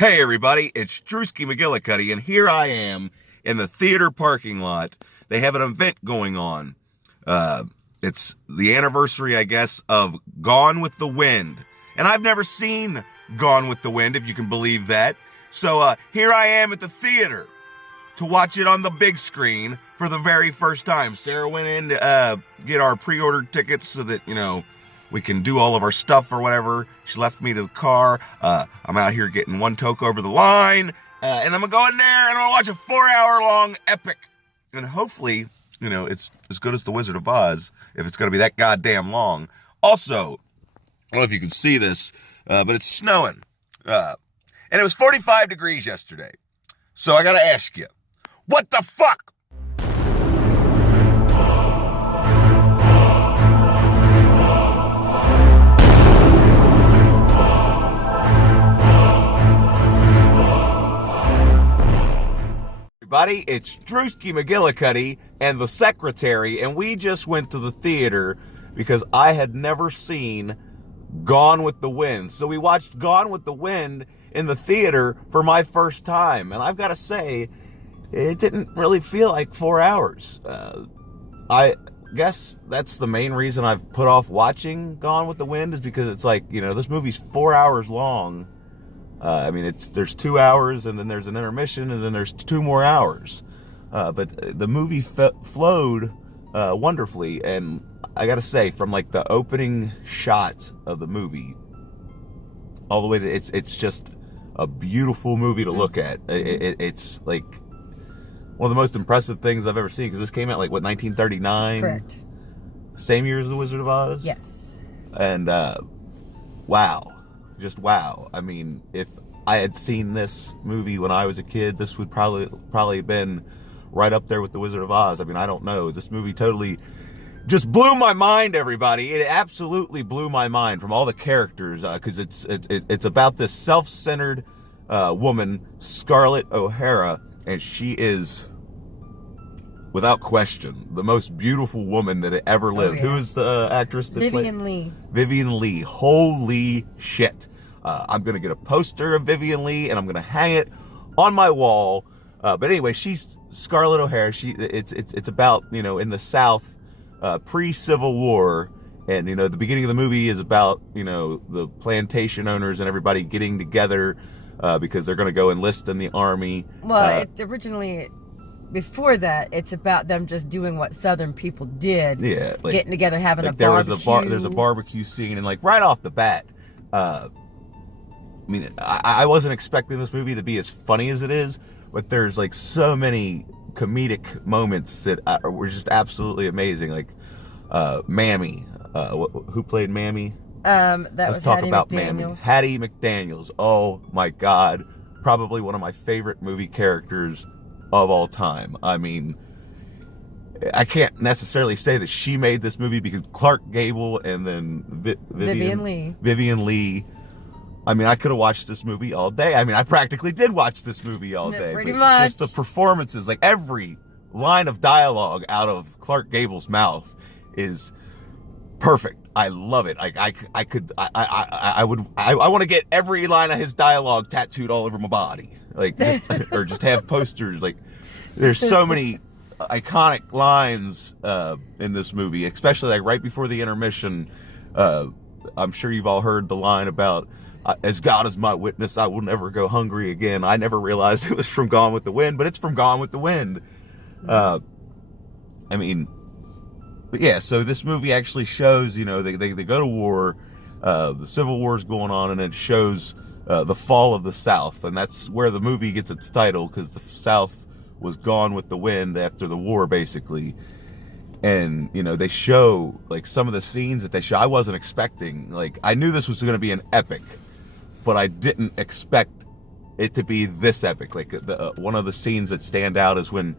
Hey everybody, it's Drewski McGillicuddy, and here I am in the theater parking lot. They have an event going on. It's the anniversary, I guess, of Gone with the Wind. And I've never seen Gone with the Wind, if you can believe that. So here I am at the theater to watch it on the big screen for the very first time. Sarah went in to get our pre-ordered tickets so that, we can do all of our stuff or whatever. She left me to the car. I'm out here getting one toke over the line. And I'm going to go in there and I'm going to watch a 4-hour-long epic. And hopefully, it's as good as The Wizard of Oz, if it's going to be that goddamn long. Also, I don't know if you can see this, but it's snowing. And it was 45 degrees yesterday. So I got to ask you, what the fuck? Everybody, it's Drewski McGillicuddy and the secretary, and we just went to the theater because I had never seen Gone with the Wind. So we watched Gone with the Wind in the theater for my first time, and I've got to say, it didn't really feel like 4 hours. I guess that's the main reason I've put off watching Gone with the Wind, is because it's like, this movie's 4 hours long. There's 2 hours, and then there's an intermission, and then there's 2 more hours. But the movie flowed wonderfully, and I gotta say, from like the opening shot of the movie all the way to it's just a beautiful movie to look at. It's like one of the most impressive things I've ever seen, because this came out 1939? Correct. Same year as The Wizard of Oz? Yes. And wow. Just wow. I mean, if I had seen this movie when I was a kid, this would probably been right up there with The Wizard of Oz. I mean, I don't know. This movie totally just blew my mind, everybody. It absolutely blew my mind from all the characters, because it's about this self-centered woman, Scarlett O'Hara, and she is, without question, the most beautiful woman that ever lived. Oh, yeah. Who is the actress that played? Vivien Leigh. Vivien Leigh. Holy shit. I'm going to get a poster of Vivien Leigh, and I'm going to hang it on my wall. But anyway, she's Scarlett O'Hara. It's about, in the South, pre-Civil War. And, the beginning of the movie is about, the plantation owners and everybody getting together because they're going to go enlist in the army. Well, before that, it's about them just doing what Southern people did. Yeah. Getting together, having a barbecue. There's a barbecue scene, and right off the bat, I wasn't expecting this movie to be as funny as it is, but there's so many comedic moments that were just absolutely amazing. Mammy, who played Mammy? Let's talk about Mammy. Hattie Mcdaniels. Oh my God, probably one of my favorite movie characters of all time. I mean, I can't necessarily say that she made this movie, because Clark Gable and then Vivien Leigh. I mean, I could have watched this movie all day. I mean, I practically did watch this movie all day. Pretty much. Just the performances, every line of dialogue out of Clark Gable's mouth is perfect. I love it. I want to get every line of his dialogue tattooed all over my body, or just have posters. There's so many iconic lines in this movie, especially right before the intermission. I'm sure you've all heard the line about, as God is my witness, I will never go hungry again. I never realized it was from Gone with the Wind, but it's from Gone with the Wind. But yeah, so this movie actually shows, they go to war, the Civil War's going on, and it shows the fall of the South, and that's where the movie gets its title, because the South was gone with the wind after the war, basically. And, they show, some of the scenes that they show, I wasn't expecting. I knew this was going to be an epic, but I didn't expect it to be this epic. One of the scenes that stand out is when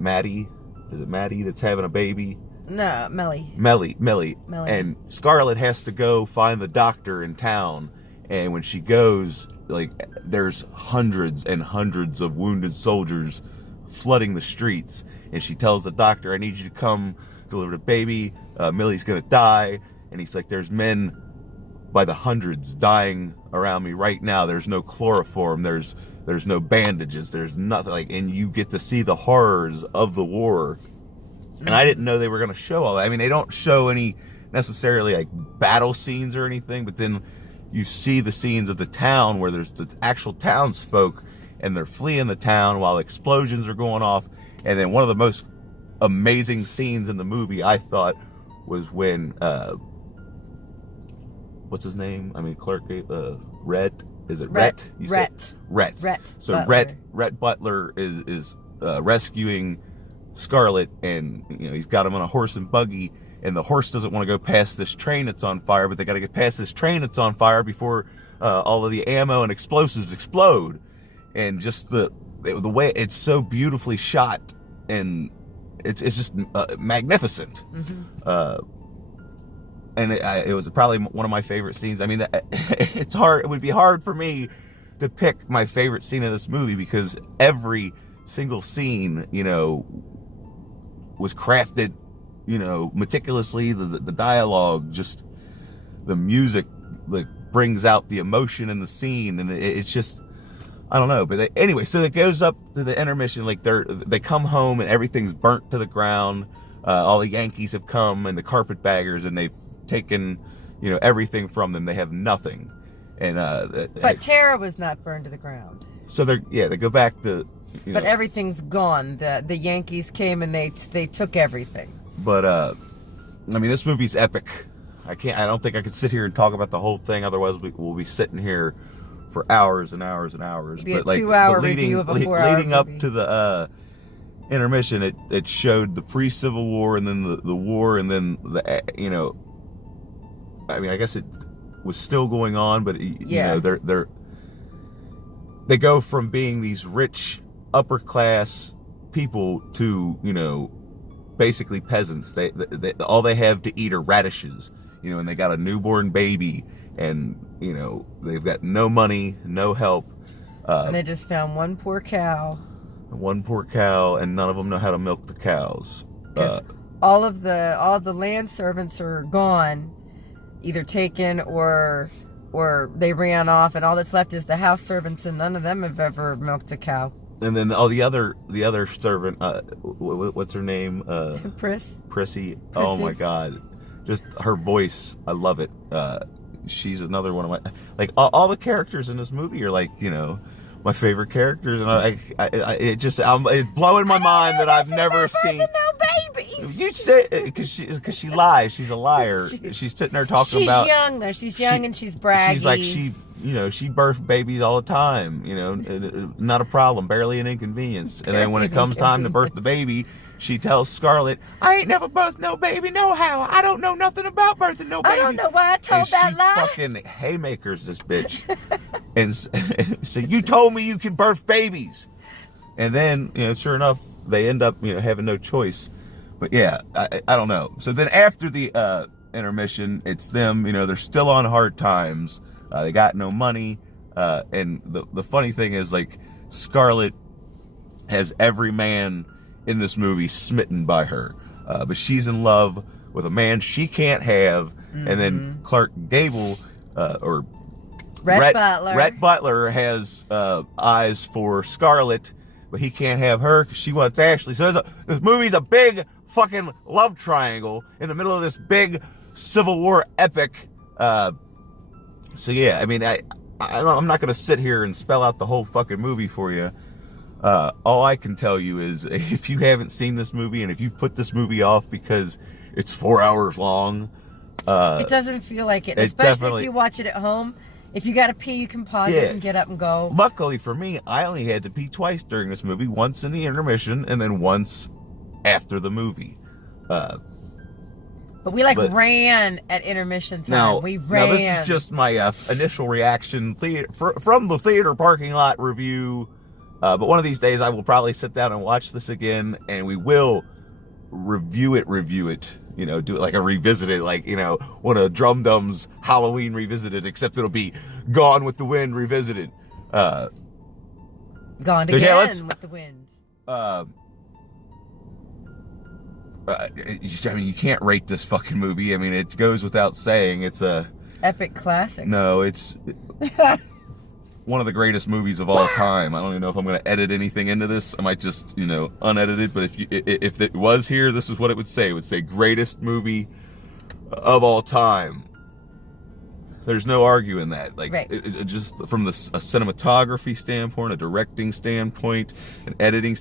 Maddie, is it Maddie that's having a baby? No, Melly. And Scarlett has to go find the doctor in town. And when she goes, there's hundreds and hundreds of wounded soldiers flooding the streets. And she tells the doctor, I need you to come deliver the baby. Millie's going to die. And he's like, there's men by the hundreds dying around me right now. There's no chloroform. There's no bandages. There's nothing like, and you get to see the horrors of the war. And I didn't know they were going to show all that. I mean, they don't show any necessarily like battle scenes or anything, but then you see the scenes of the town where there's the actual townsfolk and they're fleeing the town while explosions are going off. And then one of the most amazing scenes in the movie, I thought, was when what's his name? I mean, Clark, Rhett. Is it Rhett? Rhett. Rhett. So Rhett Butler is rescuing Scarlett, and he's got him on a horse and buggy, and the horse doesn't want to go past this train that's on fire, but they got to get past this train that's on fire before all of the ammo and explosives explode. And just the way it's so beautifully shot, and it's just magnificent. And it was probably one of my favorite scenes. I mean, it's hard. It would be hard for me to pick my favorite scene of this movie because every single scene, was crafted, meticulously. The dialogue, just the music, like brings out the emotion in the scene, and it's just, I don't know. But anyway, so it goes up to the intermission. Like they come home and everything's burnt to the ground. All the Yankees have come and the carpetbaggers, and they've taken, everything from them. They have nothing. And but Tara was not burned to the ground. So they go back to. But everything's gone. The Yankees came and they took everything. But I mean, this movie's epic. I don't think I could sit here and talk about the whole thing. Otherwise, we'll be sitting here for hours and hours and hours. It'll be a 2-hour review of a 4-hour leading up movie. to the intermission, it showed the pre-Civil War and then the war and then I mean, I guess it was still going on, but they go from being these rich upper class people to basically peasants. They all they have to eat are radishes, and they got a newborn baby, and they've got no money, no help, and they just found one poor cow, and none of them know how to milk the cows. All the land servants are gone, either taken or they ran off, and all that's left is the house servants, and none of them have ever milked a cow. And then the other servant, what's her name? Prissy. Oh my God, just her voice, I love it. She's another one of my, like, all the characters in this movie are like, my favorite characters, and it's blowing my mind that I've never seen. No babies. You say because she lies. She's a liar. She's sitting there talking about. She's young though. She's young and she's braggy. She's like she birthed babies all the time. Not a problem, barely an inconvenience. And then when it comes time to birth the baby, she tells Scarlett, "I ain't never birthed no baby, no how. I don't know nothing about birthing no baby." I don't know why I told that lie. Fucking haymakers this bitch. And so you told me you can birth babies. And then, sure enough, they end up, having no choice. But yeah, I don't know. So then after the intermission, it's them, they're still on hard times. They got no money. And the funny thing is, like, Scarlett has every man in this movie smitten by her. But she's in love with a man she can't have. Mm-hmm. And then Clark Gable, or Rhett Butler has eyes for Scarlett, but he can't have her because she wants Ashley. So this movie's a big fucking love triangle in the middle of this big Civil War epic. So yeah, I mean, I'm not going to sit here and spell out the whole fucking movie for you. All I can tell you is, if you haven't seen this movie and if you've put this movie off because it's 4 hours long, it doesn't feel like it, especially if you watch it at home. If you got to pee, you can pause it and get up and go. Luckily for me, I only had to pee twice during this movie, once in the intermission and then once after the movie. But we ran at intermission time. Now, we ran. Now, this is just my initial reaction from the theater parking lot review. But one of these days, I will probably sit down and watch this again, and we will review it. Do it like a revisited, like, one of Drum Dum's Halloween Revisited, except it'll be Gone with the Wind Revisited. Gone Again with the Wind. I mean, you can't rate this fucking movie. I mean, it goes without saying. It's epic classic. No, it's one of the greatest movies of all time. I don't even know if I'm going to edit anything into this. I might just, unedited. But if it was here, this is what it would say. It would say greatest movie of all time. There's no arguing that. Like, right. it just from a cinematography standpoint, a directing standpoint, an editing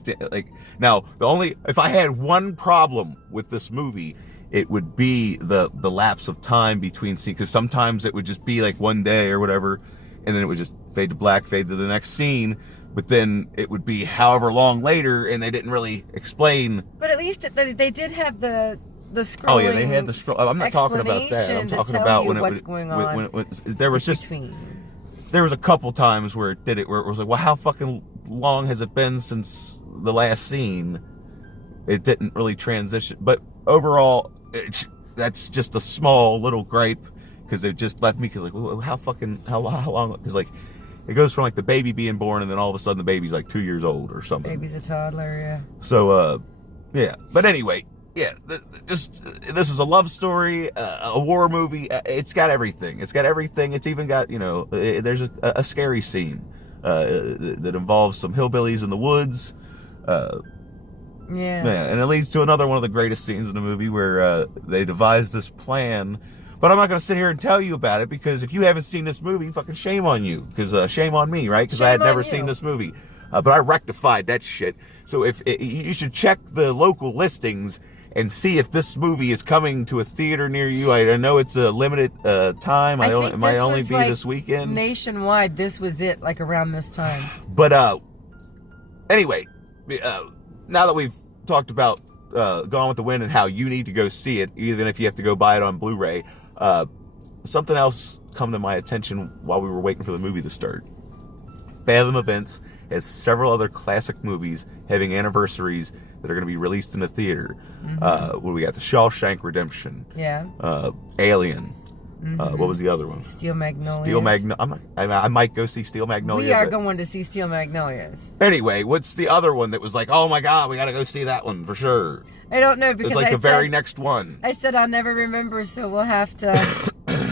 now, if I had one problem with this movie, it would be the lapse of time between scenes, because sometimes it would just be like one day or whatever, and then it would just fade to black, fade to the next scene, but then it would be however long later, and they didn't really explain. But at least they did have the scrolling. Oh yeah, they had the scroll. I'm not talking about that. I'm talking about when what's going on. When there was just there was a couple times where it did it, where it was like, well, how fucking long has it been since the last scene? It didn't really transition, but overall, that's just a small little gripe, because it just left me like, well, how long? Because like it goes from like the baby being born, and then all of a sudden the baby's like 2 years old or something. Baby's a toddler, yeah. So yeah, but anyway. Yeah, this is a love story, a war movie. It's got everything. It's even got, there's a scary scene that involves some hillbillies in the woods. Yeah, and it leads to another one of the greatest scenes in the movie, where they devise this plan. But I'm not going to sit here and tell you about it, because if you haven't seen this movie, fucking shame on you. Because shame on me, right? Because I had never seen this movie. But I rectified that shit. So you should check the local listings and see if this movie is coming to a theater near you. I know it's a limited time. It might only be this weekend. Nationwide, this was it, like around this time. But anyway, now that we've talked about Gone with the Wind and how you need to go see it, even if you have to go buy it on Blu-ray, something else come to my attention while we were waiting for the movie to start. Fathom Events has several other classic movies having anniversaries that are going to be released in the theater. What we got? The Shawshank Redemption. Yeah. Alien. What was the other one? Steel Magnolias. I might go see Steel Magnolia. We are going to see Steel Magnolias. Anyway, what's the other one that was like, oh my God, we got to go see that one for sure? I don't know, because it's like the very next one. I said I'll never remember, so we'll have to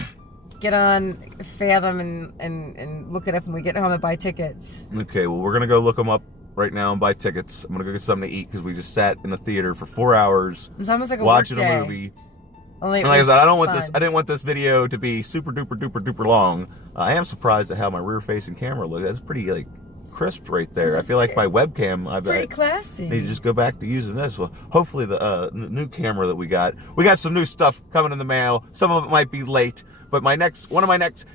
get on Fathom and look it up when we get home and buy tickets. Okay, well, we're going to go look them up right now and buy tickets. I'm going to go get something to eat, because we just sat in the theater for 4 hours. It's almost like a watching work day. a movie. Only and like I said, I didn't want this video to be super duper duper duper long. I am surprised at how my rear facing camera looks. That's pretty like crisp right there. I feel like my webcam, pretty classy. Need to just go back to using this. Well, hopefully the new camera that we got some new stuff coming in the mail. Some of it might be late, but one of my next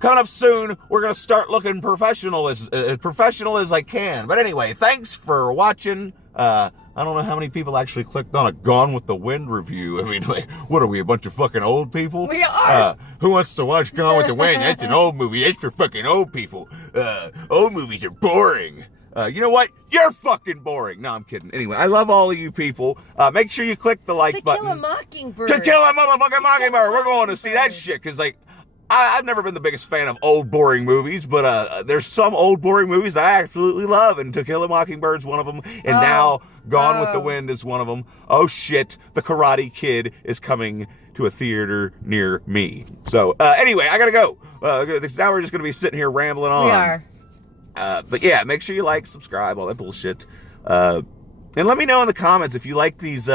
coming up soon, we're going to start looking professional as professional as I can. But anyway, thanks for watching. I don't know how many people actually clicked on a Gone with the Wind review. I mean, like, what are we, a bunch of fucking old people? We are. Who wants to watch Gone with the Wind? That's an old movie. It's for fucking old people. Old movies are boring. You know what? You're fucking boring. No, I'm kidding. Anyway, I love all of you people. Make sure you click the like button. To Kill a Mockingbird. To Kill a motherfucking Mockingbird. We're going to see that shit, because, like, I've never been the biggest fan of old, boring movies, but there's some old, boring movies that I absolutely love, and To Kill a Mockingbird's one of them, and now Gone with the Wind is one of them. Oh, shit, The Karate Kid is coming to a theater near me. So, anyway, I gotta go. Now we're just gonna be sitting here rambling on. We are. But yeah, make sure you like, subscribe, all that bullshit. And let me know in the comments if you like these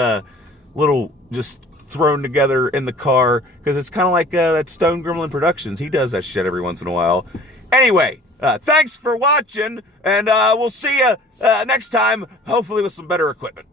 little just thrown together in the car, because it's kind of like that Stone Gremlin Productions. He does that shit every once in a while. Anyway, thanks for watching, and we'll see you next time, hopefully with some better equipment.